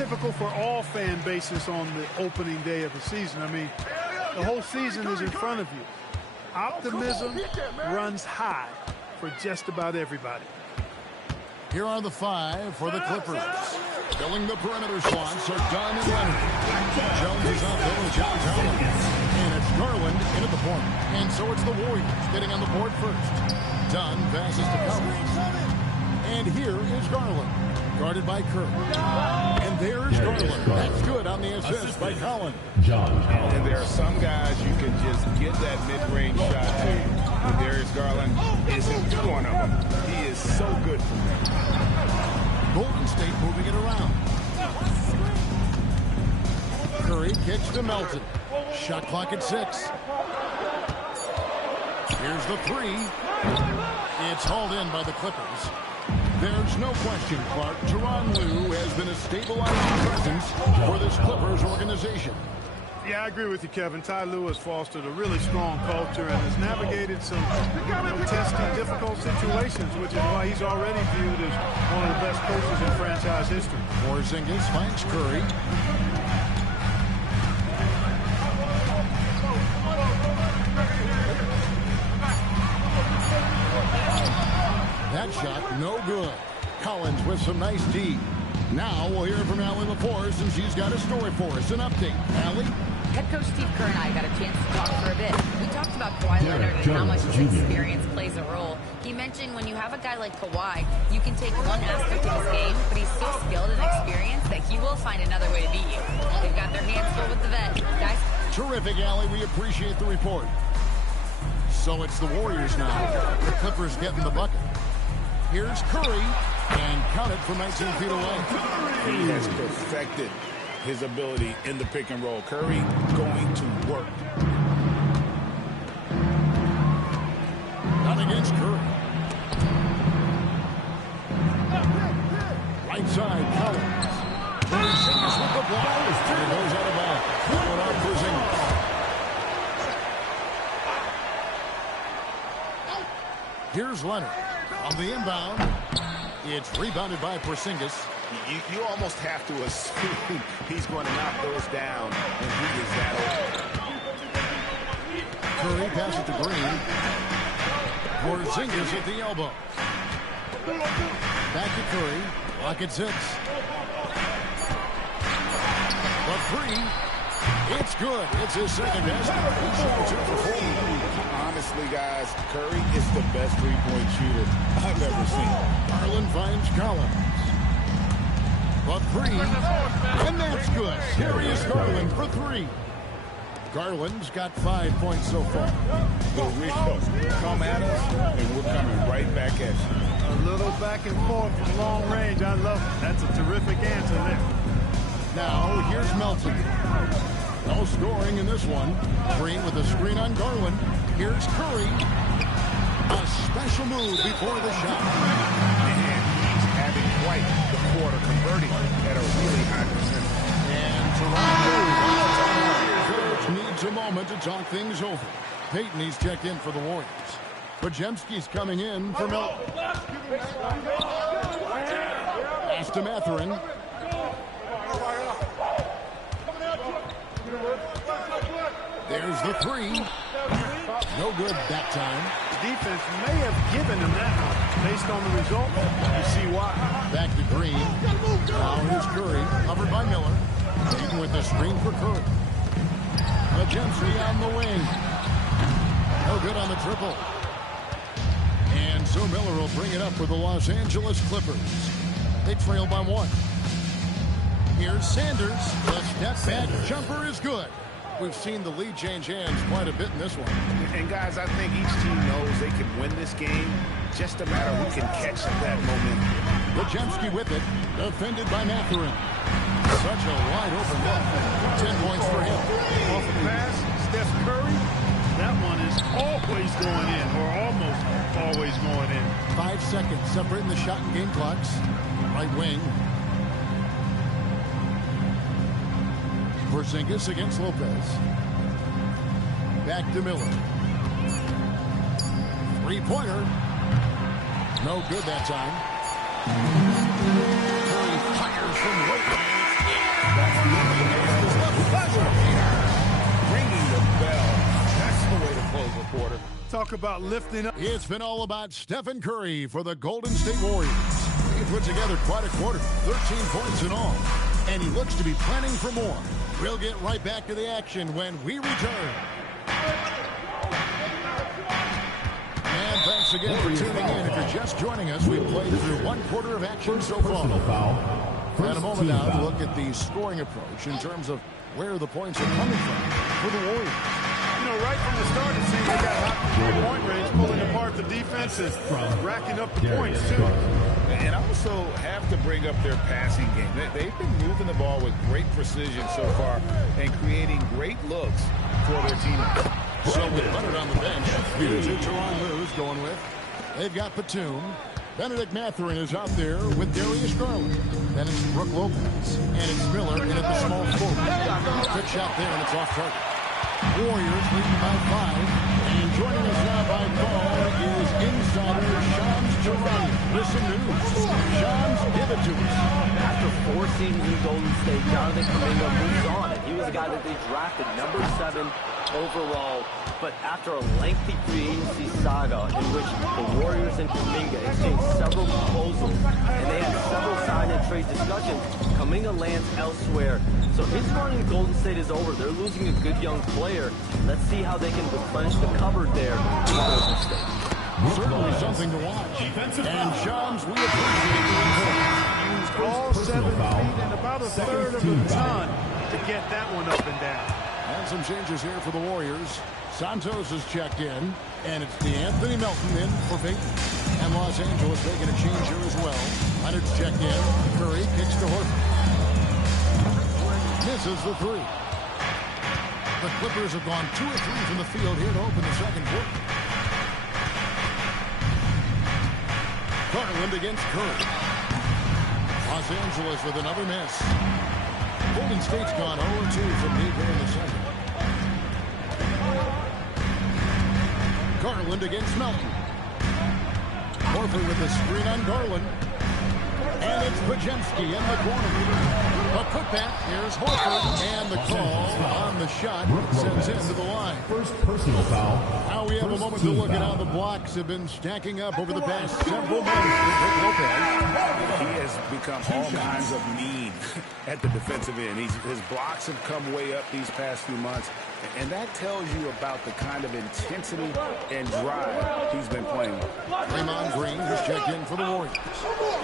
typical for all fan bases on the opening day of the season. I mean, the whole season is in front of you. Optimism runs high for just about everybody. Here are the 5 for the Clippers. Filling the perimeter slots are Dunn and Leonard. Jones is out there with John Collins. And it's Garland in at the point. And so it's the Warriors getting on the board first. Dunn passes to Collins. And here is Garland, guarded by Kerr. And there's Garland. That's good on the assist by Collins. And there are some guys you can just get that mid-range shot to. And Darius Garland isn't one of them. He is so good for them. Golden State moving it around. Curry kicks to Melton. Shot clock at 6. Here's the 3. It's hauled in by the Clippers. There's no question, Clark. Tyronn Lue has been a stabilizing presence for this Clippers organization. Yeah, I agree with you, Kevin. Ty Lue has fostered a really strong culture and has navigated some testing, difficult situations, which is why he's already viewed as one of the best coaches in franchise history. Porzingis finds Curry. That shot, no good. Collins with some nice D. Now we'll hear from Allie LaForce, and she's got a story for us. An update. Allie? Head coach Steve Kerr and I got a chance to talk for a bit. We talked about Kawhi Leonard and how much his experience plays a role. He mentioned when you have a guy like Kawhi, you can take one aspect of his game, but he's so skilled and experienced that he will find another way to beat you. They've got their hands full with the vet. Guys? Terrific, Allie. We appreciate the report. So it's the Warriors now. The Clippers getting the bucket. Here's Curry, and count it from 19 feet away. He has perfected his ability in the pick and roll. Curry going to work. Not against Curry. Right side, Collins. Porzingis with the block. And it goes out of bounds. Going out Porzingis. Here's Leonard. On the inbound, it's rebounded by Porzingis. You almost have to assume he's going to knock those down when he is that old. Curry passes to Green. Porzingis at the elbow. Back to Curry. Clock at 6. The 3. It's good. It's his second best. He's shooting 2 for 4. Honestly, guys, Curry is the best three-point shooter I've ever seen. Garland finds Collins. The 3. And that's good. Darius Garland for 3. Garland's got 5 points so far. Go, Rico. Come at us, and we're coming right back at you. A little back and forth from long range. I love it. That's a terrific answer there. Now, here's Melton. No scoring in this one. Green with a screen on Garland. Here's Curry. A special move before the shot. And he's having quite the quarter, converting at a really high percentage. And Toronto needs a moment to talk things over. Payton, he's checked in for the Warriors. Podziemski's coming in for Melton. Pass to Mathurin. There's the 3. No good that time. Defense may have given him that one. Based on the result, you see why. Back to Green. Now here's Curry, covered by Miller. Payton with the screen for Curry. Podziemski on the wing. No good on the triple. And so Miller will bring it up for the Los Angeles Clippers. They trail by 1. Here's Sanders. The step back jumper is good. We've seen the lead change hands quite a bit in this one. And guys, I think each team knows they can win this game. Just a matter who can catch that momentum. Podziemski with it, defended by Mathurin. Such a wide open look. 10 points for him. Off the pass, Steph Curry. That one is always going in, or almost always going in. 5 seconds separating the shot and game clocks. Right wing. Porzingis against Lopez. Back to Miller. 3-pointer. No good that time. Curry fires from right. talk about lifting up. It's been all about Stephen Curry for the Golden State Warriors. He put together quite a quarter, 13 points in all, and he looks to be planning for more. We'll get right back to the action when we return. And thanks again for tuning in. If you're just joining us, we've played through one quarter of action so far. And a moment now to look at the scoring approach in terms of where the points are coming from for the Warriors. You know, right from the start, it seems they got hot from three-point range, pulling apart the defense and racking up the points, too. And I also have to bring up their passing game. They've been moving the ball with great precision so far and creating great looks for their teammates. So with Leonard on the bench, here's who Teron Lue's going with. They've got Batum. Benedict Mathurin is out there with Darius Garland. Then it's Brook Lopez. And it's Miller in at the small forward. Good shot there, and it's off target. Warriors leading by 5. And joining us now by phone is insider Shams Charania. Listen news. Shams, give it to us. After 4 seasons in Golden State, Jonathan Kuminga moves on. And he was a guy that they drafted number 7 overall. But after a lengthy free agency saga in which the Warriors and Kuminga exchanged several proposals and they had several sign and trade discussions, Kuminga lands elsewhere. So his run in Golden State is over. They're losing a good young player. Let's see how they can replenish the cupboard there in Golden State. Certainly something to watch. And Shams, we appreciate the input. Used all 7 feet and about a third of a ton to get that one up and down. And some changes here for the Warriors. Santos has checked in, and it's D'Anthony Melton in for Peyton. And Los Angeles making a change here as well. Leonard's checked in. Curry kicks to Horford. Misses the 3. The Clippers have gone 2 of 3 from the field here to open the second quarter. Garland against Curry. Los Angeles with another miss. Golden State's gone 0-2 from deep here in the second. Garland against Melton. Horford with the screen on Garland. And it's Pajemski in the corner. A putback. Here's Horford. And the call on the shot sends him to the line. First personal foul. Now we have a moment to look at how the blocks have been stacking up over the past several minutes for Brook Lopez. He has become all kinds of mean at the defensive end. His blocks have come way up these past few months. And that tells you about the kind of intensity and drive he's been playing with. Draymond Green has checked in for the Warriors.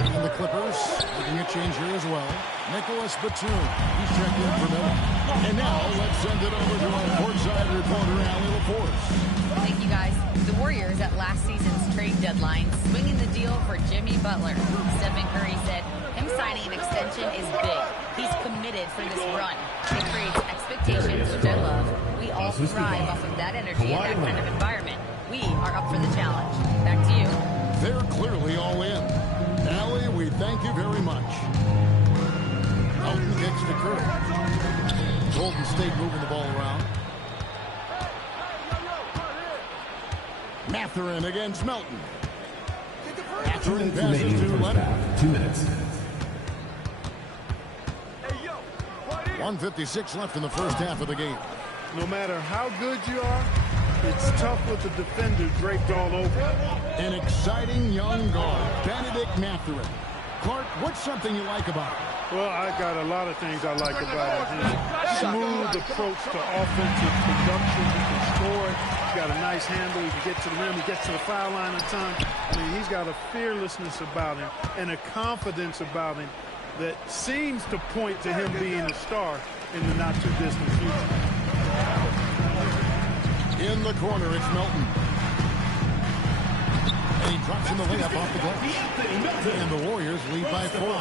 And the Clippers making a change here as well. Nicholas Batum, he's checked in for Miller. And now let's send it over to our courtside reporter, Allie LaForce. Thank you, guys. The Warriors at last season's trade deadline swinging the deal for Jimmy Butler. Stephen Curry said him signing an extension is big. He's committed for this run. It creates expectations, which I love. We all thrive off of that energy and that kind of environment. We are up for the challenge. Back to you. They're clearly all in. Allie, we thank you very much. Melton kicks to Curry. Golden State moving the ball around. Mathurin against Melton. Mathurin passes to Leonard. 2 minutes. 1:56 left in the first half of the game. No matter how good you are, it's tough with the defender draped all over. An exciting young guard, Benedict Mathurin. Clark, what's something you like about him? Well, I got a lot of things I like about him. His smooth approach to offensive production. He can score. He's got a nice handle. He can get to the rim. He gets to the foul line a ton. I mean, he's got a fearlessness about him and a confidence about him that seems to point to him being a star in the not-too-distant future. In the corner, it's Melton. And he drops in the layup off the glass. And the Warriors lead by 4. You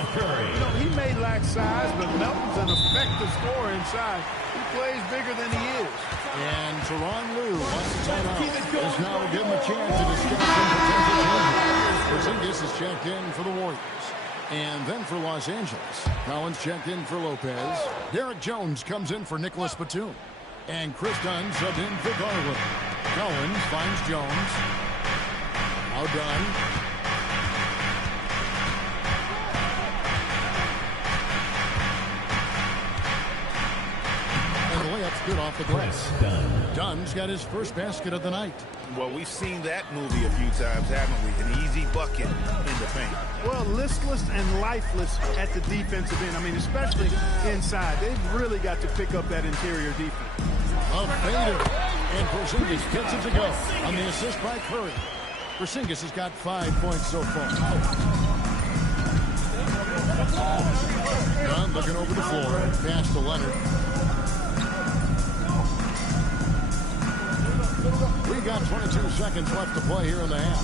know, he may lack size, but Melton's an effective scorer inside. He plays bigger than he is. And Teron Lue wants to time out. Just now give him a chance to discuss some potential changes. Porzingis is checked in for the Warriors. And then for Los Angeles, Collins checked in for Lopez. Derek Jones comes in for Nicholas Batum. And Chris Dunn subbed in for Garland. Collins finds Jones. Now Dunn. And the layup's good off the glass. Dunn's got his first basket of the night. Well, we've seen that movie a few times, haven't we? An easy bucket in the paint. Well, listless and lifeless at the defensive end. I mean, especially inside. They've really got to pick up that interior defense. A fader. And Porzingis gets it to go on the assist by Curry. Porzingis has got 5 points so far. Dunn looking over the floor. Pass to Leonard. We got 22 seconds left to play here in the half.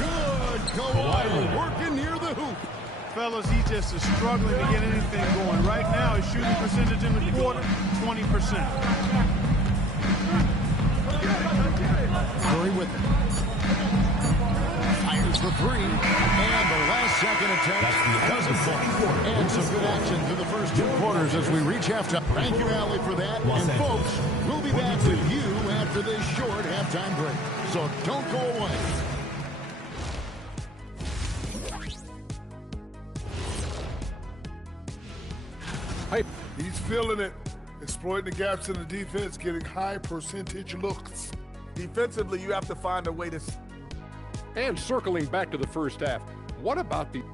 Good. Kawhi working near the hoop. Fellas, he just is struggling to get anything going. Right now, his shooting percentage in the quarter, 20%. Curry with it. Fires for three. And the last second attempt doesn't fall. And some good action through the first 2 quarters as we reach halftime. Thank you, Allie, for that. And folks, we'll be back with you after this short halftime break. So don't go away. He's feeling it, exploiting the gaps in the defense, getting high percentage looks. Defensively, you have to find a way to... And circling back to the first half, what about the...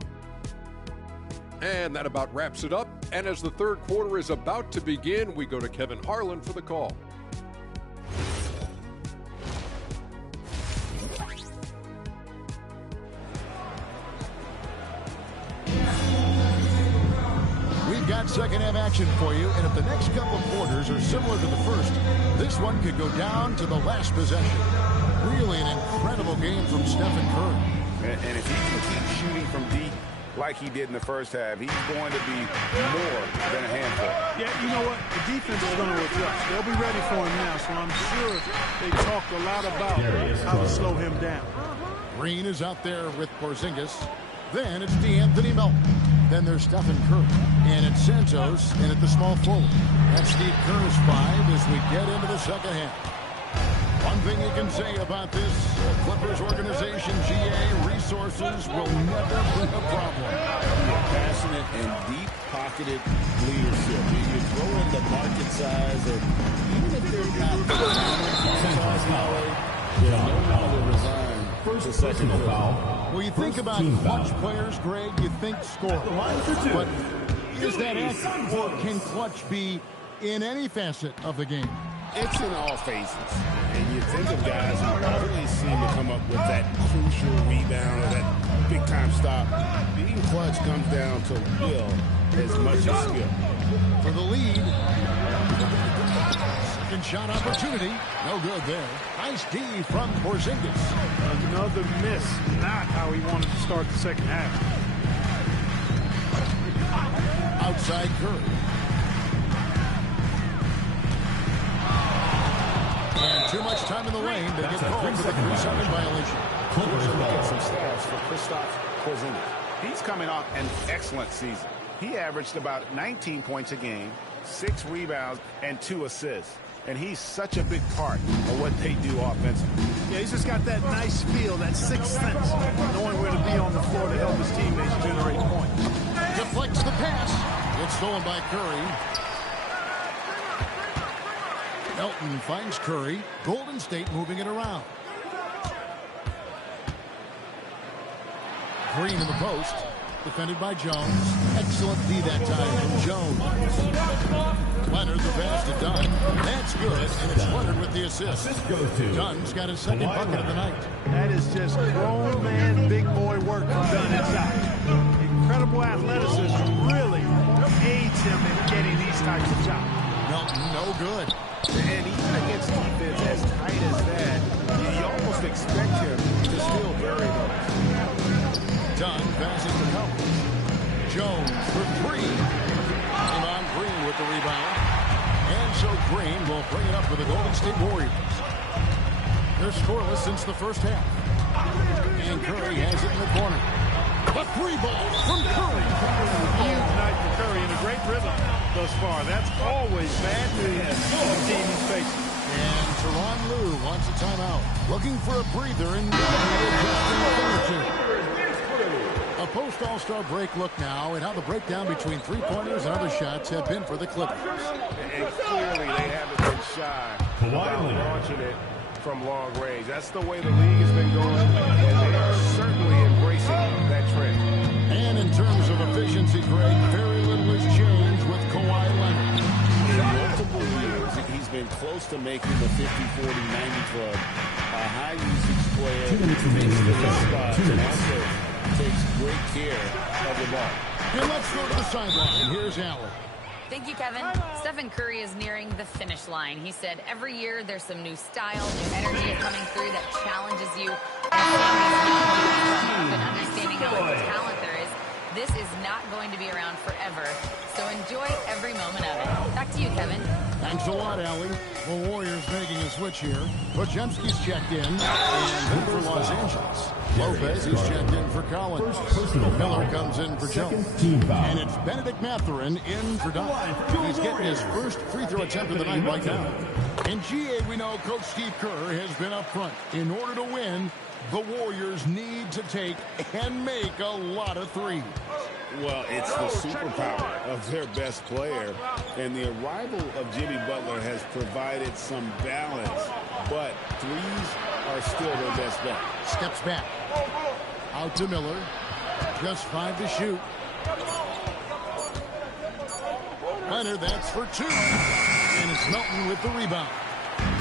And that about wraps it up. And as the third quarter is about to begin, we go to Kevin Harlan for the call. We've got second half action for you, and if the next couple of quarters are similar to the first, this one could go down to the last possession. Really an incredible game from Stephen Curry. And if he can keep shooting from deep like he did in the first half, he's going to be more than a handful. Yeah, you know what? The defense is going to adjust. They'll be ready for him now, so I'm sure they talked a lot about how to slow him down. Green is out there with Porzingis. Then it's DeAnthony Melton. Then there's Stephen Curry. And it's Santos in at the small forward. That's Steve Kerr's 5 as we get into the second half. One thing you can say about this Clippers organization, GA, resources will never be a problem. Passionate and deep-pocketed leadership. You throw in the market size, and even if they're not First personal foul. Well, you think about clutch players, Greg, you think score. But is that accurate, or can clutch be in any facet of the game? It's in all phases. And you think of guys who always seem to come up with that crucial rebound or that big-time stop. Being clutch comes down to will as much as skill. For the lead. Second shot opportunity. No good there. Nice D from Porzingis. Another miss. Not how he wanted to start the second half. Outside Curry. And too much time in the lane to get called for the 3-second violation. Clippers are looking at some stats for Kristaps Porzingis. He's coming off an excellent season. He averaged about 19 points a game, 6 rebounds, and 2 assists. And he's such a big part of what they do offensively. Yeah, he's just got that nice feel, that sixth sense, knowing where to be on the floor to help his teammates generate points. Deflects the pass. It's stolen by Curry. Melton finds Curry. Golden State moving it around. Green in the post. Defended by Jones. Excellent D that time from Jones. Leonard the pass to Dunn. That's good, and it's Leonard with the assist. Dunn's got his second bucket of the night. That is just grown man, big boy work from Dunn inside. Incredible athleticism really aids him in getting these types of shots. Melton, no good. And even against defense as tight as that, you almost expect him to still bury those. Dunn passes to Melton. Jones for 3. Draymond Green with the rebound. And so Green will bring it up for the Golden State Warriors. They're scoreless since the first half. And Curry has it in the corner. A 3-ball from Curry. Huge night for Curry and a great rhythm thus far. That's always bad news for the team he's facing. And Tyronn Lue wants a timeout. Looking for a breather and a post-All-Star break look now at how the breakdown between three-pointers and other shots have been for the Clippers. And clearly they haven't been shy about launching it from long range. That's the way the league has been going, and they are certainly embracing that trend. And in terms of efficiency, Greg, very little has changed with Kawhi Leonard. In multiple years, he's been close to making the 50-40-90 club. A high-usage player. 2 minutes remaining in the third. 2 minutes. Also takes great care of the ball. And let's go to the sideline. Here's Allen. Thank you, Kevin. Stephen Curry is nearing the finish line. He said every year there's some new style, new energy coming through that challenges you. And understanding how much talent there is, this is not going to be around forever. So enjoy every moment of it. Back to you, Kevin. Thanks a lot, Allie. The Warriors making a switch here. Podziemski's checked in, and for Los Angeles. Lopez is checked in for Collins. Miller comes in for Jones. And it's Benedict Mathurin in for Donovan. He's getting his first free throw attempt of the night right now. In GA, we know Coach Steve Kerr has been up front. In order to win, the Warriors need to take and make a lot of threes. Well, it's the superpower of their best player, and the arrival of Jimmy Butler has provided some balance, but threes are still their best bet. Steps back. Out to Miller. Just 5 to shoot. Leonard, that's for 2. And it's Melton with the rebound.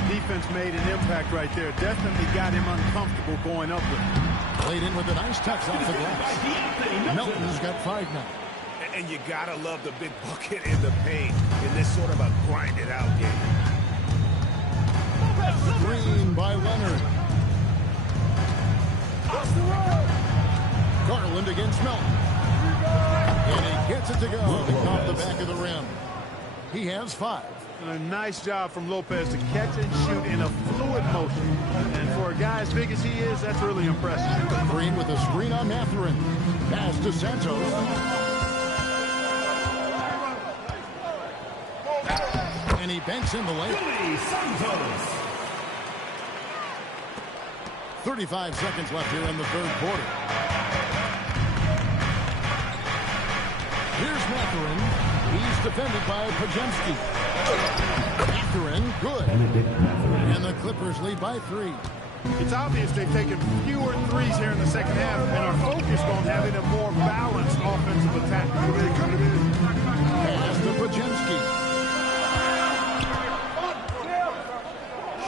Defense made an impact right there. Definitely got him uncomfortable going up with him. Played in with a nice touch off the glass. Melton's got 5 now. And you gotta love the big bucket in the paint in this sort of a grinded out game. Green by Leonard. Garland against Melton. And he gets it to go off the back of the rim. He has 5. A nice job from Lopez to catch and shoot in a fluid motion. And for a guy as big as he is, that's really impressive. Green with a screen on Mathurin. Pass to Santos. And he banks in the layup. 35 seconds left here in the third quarter. Here's Mathurin. He's defended by Podziemski. Mathurin, good. And the Clippers lead by 3. It's obvious they've taken fewer threes here in the second half and are focused on having a more balanced offensive attack. Pass to Podziemski.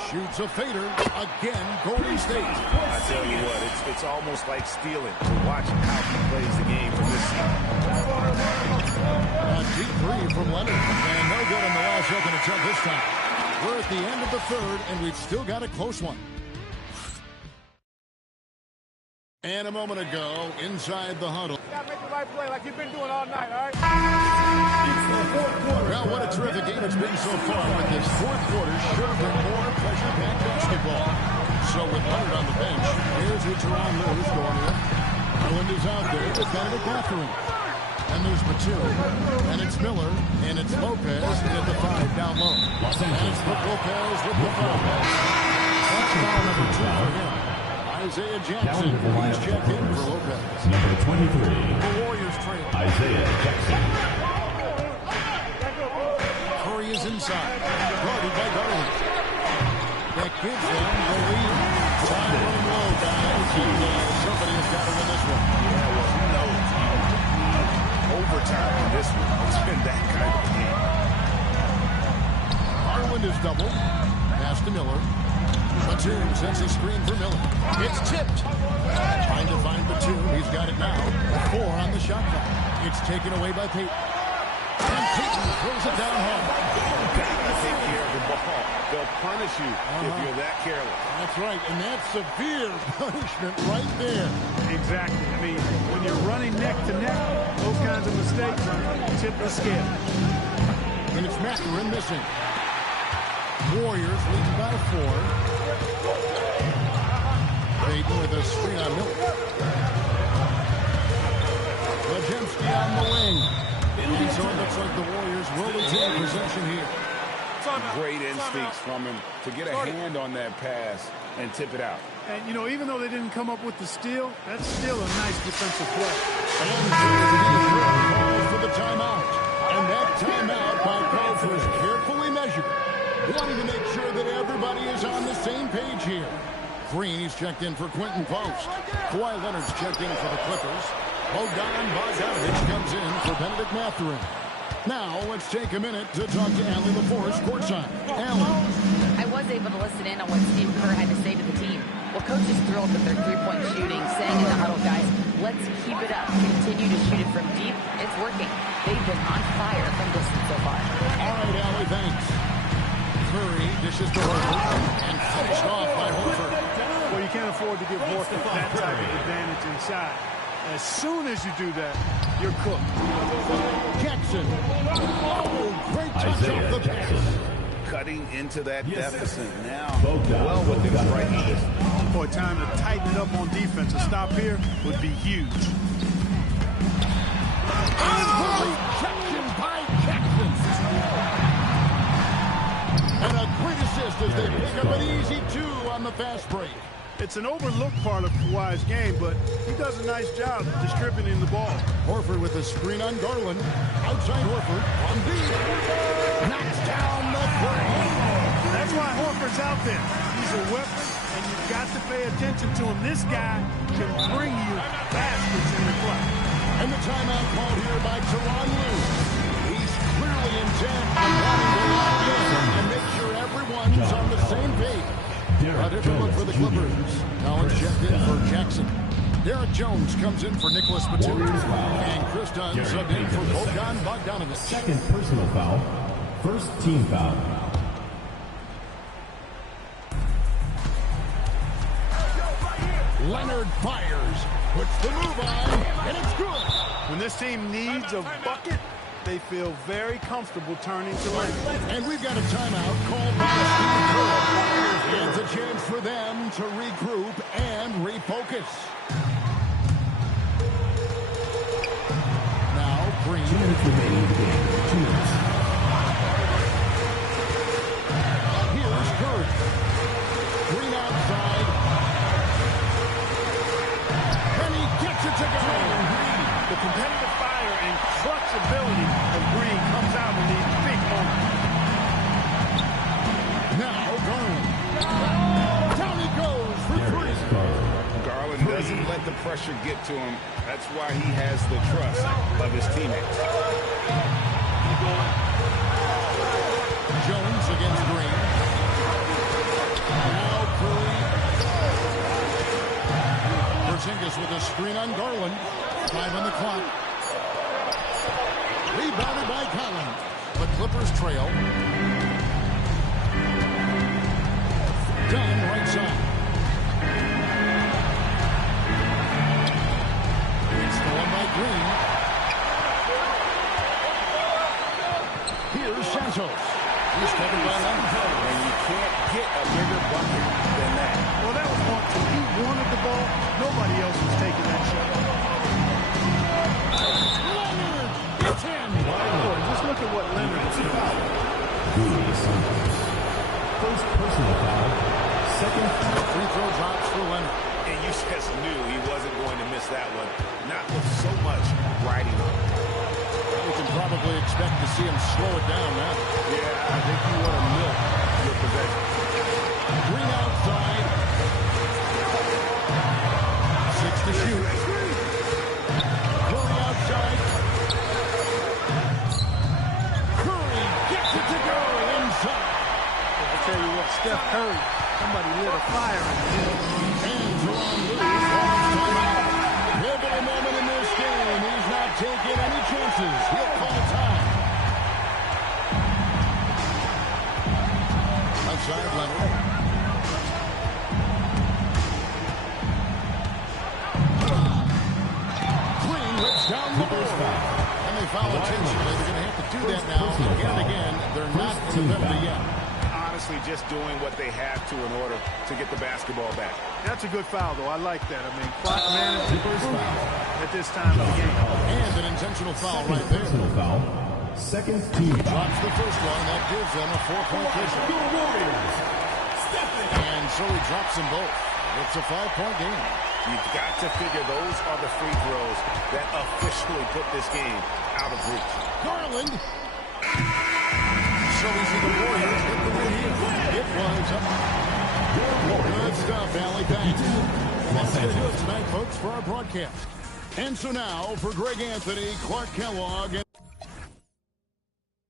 Shoots a fader. Again, Golden State. I tell you what, it's almost like stealing to watch how he plays the game from this side. A deep 3 from Leonard. And no good on the last second attempt this time. We're at the end of the third, and we've still got a close one. And a moment ago, inside the huddle. You gotta make the right play like you've been doing all night, all right? Well, what a terrific game it's been so far, but this fourth quarter should have been more pressure-packed basketball. So with Leonard on the bench, here's who Teron Lewis going in. Garland is out there with Benedict Mathurin. And there's Batum, and it's Miller, and it's Lopez at the 5 down low. And it's Lopez with the 5. That's foul number 2 for him. Isaiah Jackson, he's checked in for Lopez. Number 23. The Warriors trail. Isaiah Jackson. Curry is inside, guarded by Garland. That gives them the lead. Time running low, guys. Somebody has got to win this one. Yeah, well, who knows? Overtime in this one. It's been that kind of game. Garland is double. Pass to Miller. Batum sends a screen for Miller. It's tipped. Trying to find Batum. He's got it now. 4 on the shot clock. It's taken away by Payton. And Payton throws it down hard. You've got to take care of the ball. They'll punish you if you're that careless. That's right, and that's severe punishment right there. Exactly. I mean, when you're running neck to neck, those kinds of mistakes tip the scale. And it's Mathurin missing. Warriors leading by 4. Payton with a screen on Miller. Podziemski on the wing. And so it looks like the Warriors will retain possession here. Great instincts from him to get a hand on that pass and tip it out. And, you know, even though they didn't come up with the steal, that's still a nice defensive play. And for the timeout. And that timeout by Crawford was carefully measured, wanting to make sure that everybody is on the same page here. Green, he's checked in for Quentin Post. Kawhi Leonard's checked in for the Clippers. Bogdan Bogdanovic comes in for Benedict Mathurin. Now, let's take a minute to talk to Allie LaForce courtside. Allie. I was able to listen in on what Steve Kerr had to say to the team. Well, coach is thrilled with their three-point shooting, saying in the huddle, guys, let's keep it up. Continue to shoot it from deep. It's working. They've been on fire from distance so far. All right, Allie, thanks. Curry dishes to Horford and finished off by Horford. Well, you can't afford to give Horford that type of advantage inside. As soon as you do that, you're cooked. Jackson. Oh, great touch off the pass. Cutting into that deficit now. Well within his right hand. For a time to tighten it up on defense, a stop here would be huge. Rejection by Jackson. And a great assist as they pick up an easy 2 on the fast break. It's an overlooked part of Kawhi's game, but he does a nice job distributing the ball. Horford with a screen on Garland. Outside Horford on D. Knocks down the three. That's why Horford's out there. He's a weapon, and you've got to pay attention to him. This guy can bring you baskets in the clutch. And the timeout called here by Tyronn Lue. He's clearly intent on wanting to lock in and make sure everyone's on the same page. A different look for the Clippers. Collins checked in for Jackson. Derek Jones comes in for Nicholas Batum. And Chris Dunn subbed in for Bogdan Bogdanovic. Second personal foul. First team foul. Leonard fires. Puts the move on. And it's good. When this team needs a bucket, they feel very comfortable turning to Leonard. And we've got a timeout called by Steve Kerr. It's a chance for them to regroup and refocus. Now, Green. 2 minutes remaining in the game. 2 minutes. Here's Curry. Green outside. And he gets it to go. The competitive fire and clutch ability of Green comes out in these big moments. Now, Garland. Down he goes for 3. Garland doesn't let the pressure get to him. That's why he has the trust of his teammates. Jones against Green. Now Curry. Porzingis with a screen on Garland. 5 on the clock. Rebounded by Collins. The Clippers trail. Dunn right side. It's the one by Green. Here's Santos. He's covered by Leonard. And you can't get a bigger bucket than that. Well, that was one too. He wanted the ball. Nobody else was taking that shot. Leonard! It's him! Boy, just look at what Leonard is doing. First personal foul. Second. Free throw drops for Leonard. And you just knew he wasn't going to miss that one. Not with so much riding on it. We can probably expect to see him slow it down now. Yeah, I think you want to milk your possession. Green outside. 6 to shoot. Curry outside. Curry gets it to go inside. I'll tell you what, Steph Curry, somebody lit a fire in him. And Tyronn Lue calls timeout. Pivotal moment in this game. He's not taking any chances. He'll call time. Outside Leonard. Green rips down the board. And they foul intentionally. They're going to have to do that now. Again and again. They're not in the penalty yet. Honestly, just doing what they have to in order to get the basketball back. That's a good foul, though. I like that. I mean, clock management at this time of the game. And an intentional foul right there. Personal foul. Second team foul. Drops the first one. That gives them a 4-point cushion. And so he drops them both. It's a 5-point game. You've got to figure those are the free throws that officially put this game out of reach. Garland. So we see the Warriors get the lead. It was up. Good stuff, Allie. Thanks. That's going to do it tonight, folks, for our broadcast. And so now, for Greg Anthony, Clark Kellogg, and